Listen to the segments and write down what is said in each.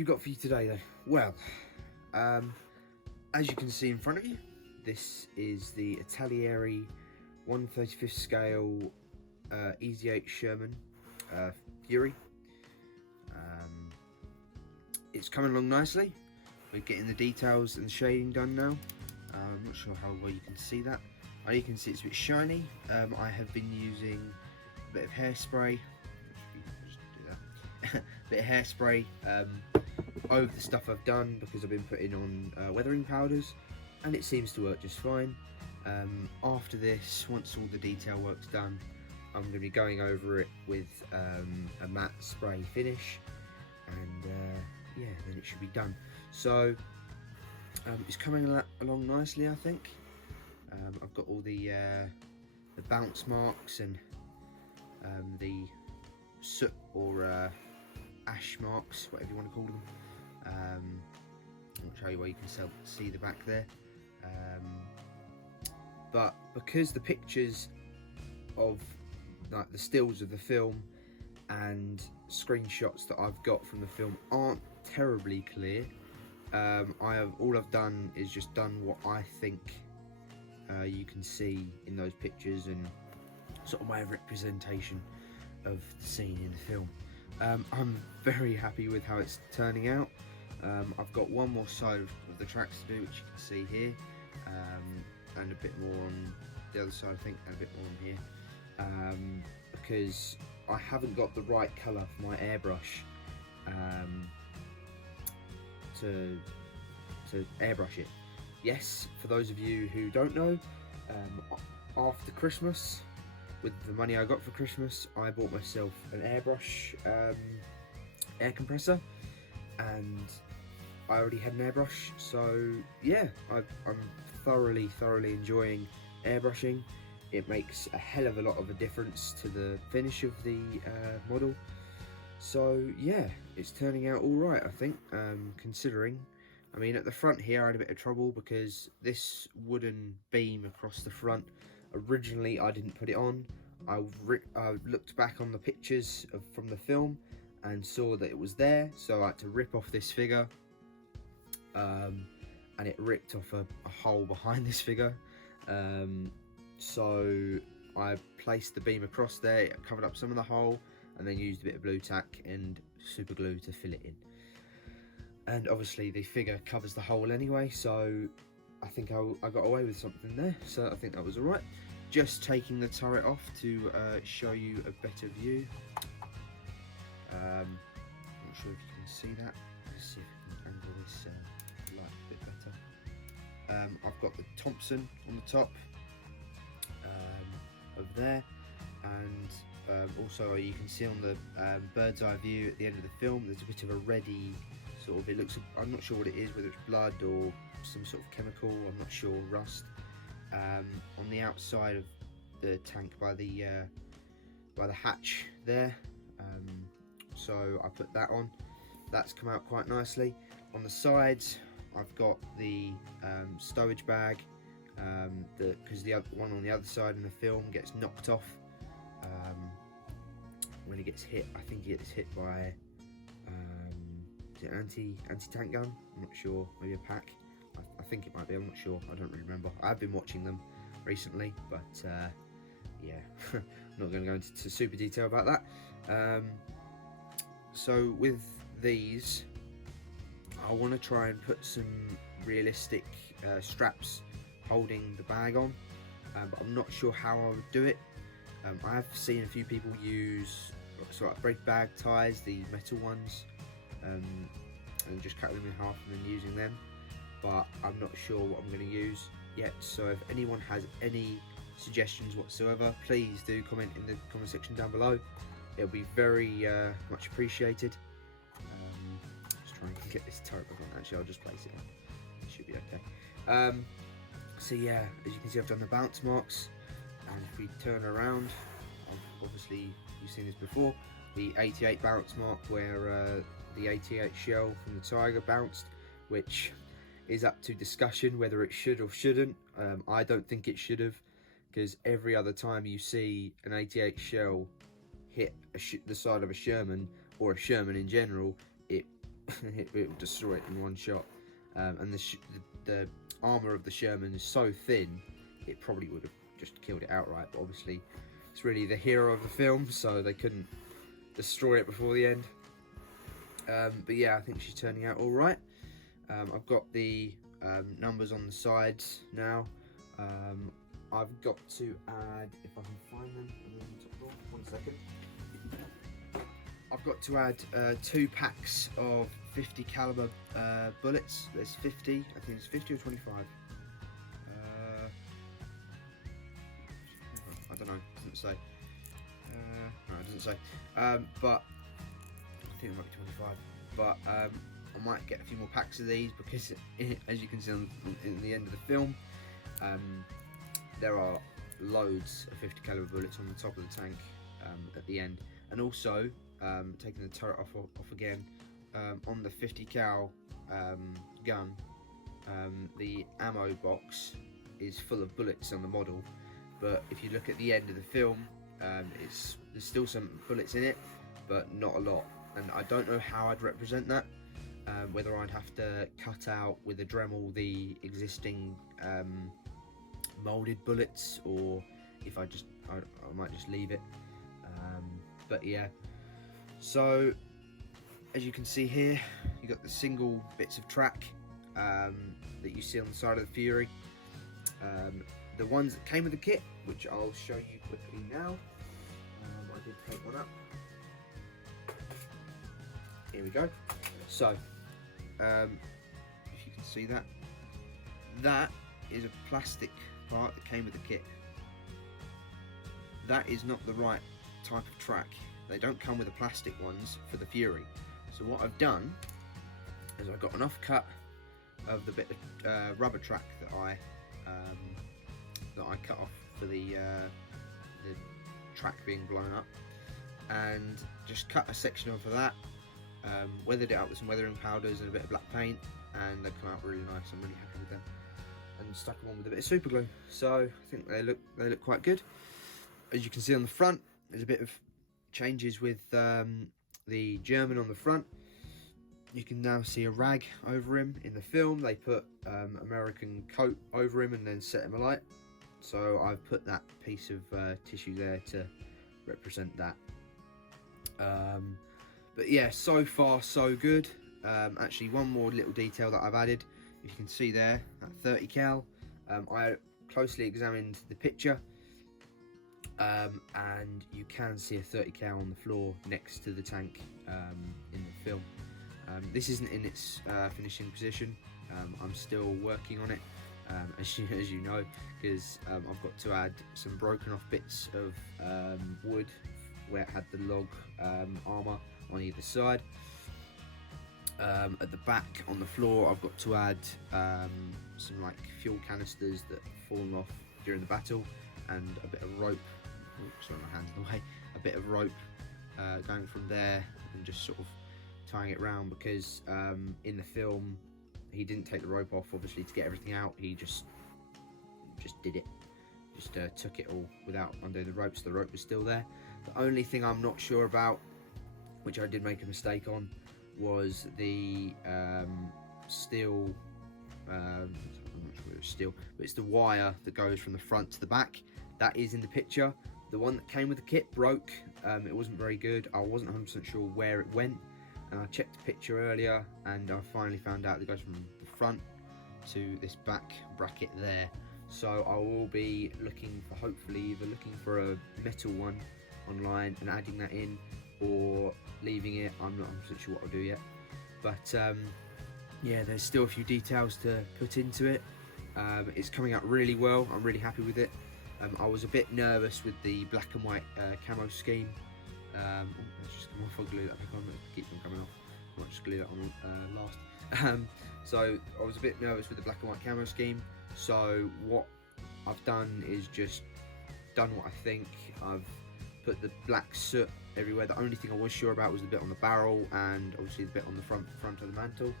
we got for you today though? Well, as you can see in front of you, this is the Italeri 1/35 scale Easy 8 Sherman Fury. It's coming along nicely. We're getting the details and the shading done now. I'm not sure how well you can see that. You can see it's a bit shiny. I have been using a bit of hairspray. Just do that. A bit of hairspray over the stuff I've done because I've been putting on weathering powders, and it seems to work just fine. After this, once all the detail work's done, I'm going to be going over it with a matte spray finish, and yeah, then it should be done. So it's coming along nicely, I think. I've got all the bounce marks and the soot or ash marks, whatever you want to call them. I'll show you where you can see the back there. But because the pictures of like the stills of the film and screenshots that I've got from the film aren't terribly clear, all I've done is just done what I think you can see in those pictures and sort of my representation of the scene in the film. I'm very happy with how it's turning out. I've got one more side of the tracks to do, which you can see here, and a bit more on the other side, I think, and a bit more on here, because I haven't got the right colour for my airbrush to airbrush it. Yes, for those of you who don't know, after Christmas, with the money I got for Christmas, I bought myself an airbrush air compressor, and I already had an airbrush, so yeah, I'm thoroughly enjoying airbrushing. It makes a hell of a lot of a difference to the finish of the model. So yeah, it's turning out all right, I think, considering. I mean, at the front here I had a bit of trouble because this wooden beam across the front, originally I didn't put it on. I looked back on the pictures from the film and saw that it was there, so I had to rip off this figure, and it ripped off a hole behind this figure. So I placed the beam across there, it covered up some of the hole, and then used a bit of blue tack and super glue to fill it in. And obviously the figure covers the hole anyway, so I think I got away with something there, so I think that was alright. Just taking the turret off to show you a better view. I'm not sure if you can see that. Let's see if I can angle this light a bit better. I've got the Thompson on the top over there, and also you can see on the bird's eye view at the end of the film there's a bit of a reddy sort of, it looks, I'm not sure what it is, whether it's blood or some sort of chemical, I'm not sure, rust, on the outside of the tank by the hatch there. So I put that on, that's come out quite nicely. On the sides I've got the stowage bag, because the other one on the other side in the film gets knocked off when it gets hit. I think it gets hit by is it anti-tank gun? I'm not sure, maybe a pack. I think it might be, I'm not sure, I don't really remember. I've been watching them recently, but yeah, I'm not going to go into super detail about that. So with these, I want to try and put some realistic straps holding the bag on, but I'm not sure how I would do it. I have seen a few people use sort of break bag ties, the metal ones, and just cut them in half and then using them, but I'm not sure what I'm going to use yet. So if anyone has any suggestions whatsoever, please do comment in the comment section down below. It'll be very much appreciated. Just trying to get this turret back on. Actually, I'll just place it on. It should be okay. So yeah, as you can see, I've done the bounce marks, and if we turn around, obviously you've seen this before, the 88 bounce mark where the 88 shell from the Tiger bounced, which is up to discussion whether it should or shouldn't. I don't think it should have, because every other time you see an 88 shell hit the side of a Sherman, or a Sherman in general, it it will destroy it in one shot. And the armour of the Sherman is so thin, it probably would have just killed it outright. But obviously, it's really the hero of the film, so they couldn't destroy it before the end. But yeah, I think she's turning out all right. I've got the numbers on the sides now. I've got to add, if I can find them, one second. I've got to add 2 packs of 50 caliber bullets. There's 50, I think it's 50 or 25. I don't know, it doesn't say. No, it doesn't say. But I think it might be 25. But I might get a few more packs of these because, as you can see in the end of the film, there are loads of 50 caliber bullets on the top of the tank at the end, and also taking the turret off again, on the 50 cal gun, the ammo box is full of bullets on the model, but if you look at the end of the film, there's still some bullets in it, but not a lot, and I don't know how I'd represent that. Whether I'd have to cut out with a Dremel the existing molded bullets, or if I might just leave it. But yeah, so as you can see here, you got the single bits of track that you see on the side of the Fury. The ones that came with the kit, which I'll show you quickly now. I did take one up. Here we go. So, if you can see that, that is a plastic part that came with the kit. That is not the right type of track. They don't come with the plastic ones for the Fury. So what I've done is I've got an offcut of the bit of rubber track that I cut off for the track being blown up, and just cut a section off of that, weathered it up with some weathering powders and a bit of black paint, and they come out really nice. I'm really happy with them, and stuck them on with a bit of super glue. So I think they look quite good. As you can see on the front, there's a bit of changes with the German on the front. You can now see a rag over him. In the film, they put American coat over him and then set him alight. So I've put that piece of tissue there to represent that. But yeah, so far so good. Actually, one more little detail that I've added. If you can see there, that 30 cal. I closely examined the picture, and you can see a 30 cal on the floor next to the tank in the film. This isn't in its finishing position. I'm still working on it, as you know, because I've got to add some broken off bits of wood where it had the log armour on either side. At the back on the floor, I've got to add some like fuel canisters that have fallen off during the battle, and a bit of rope. Oh, sorry, my hand's in the way. A bit of rope going from there and just sort of tying it round, because in the film he didn't take the rope off, obviously, to get everything out. He just did it. Just took it all without undoing the ropes. The rope was still there. The only thing I'm not sure about, which I did make a mistake on, was the steel. I'm not sure it was steel, but it's the wire that goes from the front to the back. That is in the picture. The one that came with the kit broke. It wasn't very good. I wasn't 100% sure where it went, and I checked the picture earlier, and I finally found out it goes from the front to this back bracket there. So I will be looking for, hopefully, either looking for a metal one online and adding that in, or leaving it. I'm not 100% sure what I'll do yet, but yeah, there's still a few details to put into it. It's coming out really well. I'm really happy with it. I was a bit nervous with the black and white camo scheme. Let's just come off. I'll glue that back on. It keeps on coming off. I might just glue that on last. So I was a bit nervous with the black and white camo scheme. So what I've done is just done what I think. I've put the black soot everywhere. The only thing I was sure about was the bit on the barrel, and obviously the bit on the front of the mantle.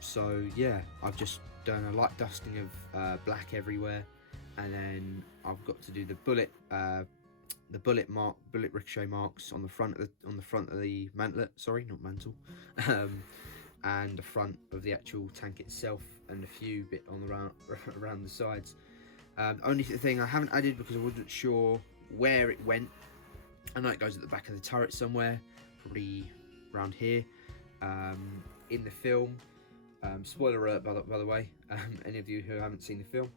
So yeah, I've just done a light dusting of black everywhere, and then I've got to do the bullet the bullet ricochet marks on the front of the mantlet. Sorry, not mantle. And the front of the actual tank itself, and a few bit on the around the sides. Only thing I haven't added because I wasn't sure where it went. I know it goes at the back of the turret somewhere, probably around here. In the film, spoiler alert by the way, any of you who haven't seen the film,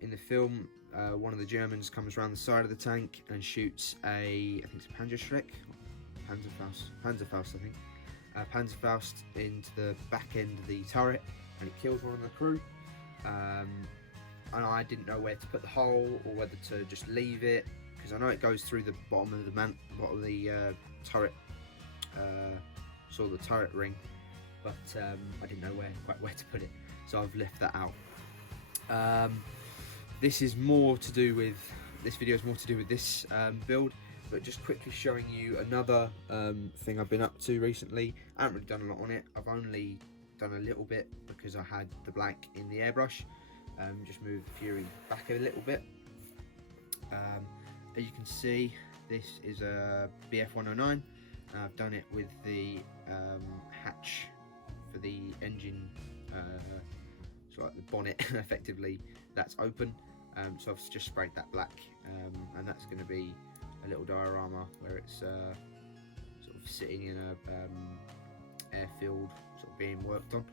in the film, one of the Germans comes around the side of the tank and shoots I think it's a Panzerfaust, I think. Panzerfaust into the back end of the turret, and it kills one of the crew. And I didn't know where to put the hole or whether to just leave it, because I know it goes through the bottom of the turret, sort of the turret ring, but I didn't know quite where to put it, so I've left that out. This video is more to do with this build, but just quickly showing you another thing I've been up to recently. I haven't really done a lot on it. I've only done a little bit because I had the black in the airbrush. Just moved the Fury back a little bit. As you can see, this is a BF109. I've done it with the hatch for the engine, so like the bonnet effectively, that's open. So I've just sprayed that black, and that's going to be a little diorama where it's sort of sitting in a airfield, sort of being worked on.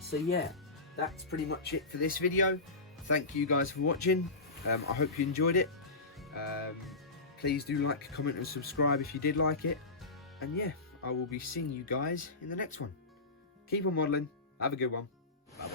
So yeah, that's pretty much it for this video. Thank you guys for watching. I hope you enjoyed it. Please do like, comment and subscribe if you did like it. And yeah, I will be seeing you guys in the next one. Keep on modelling. Have a good one. Bye-bye.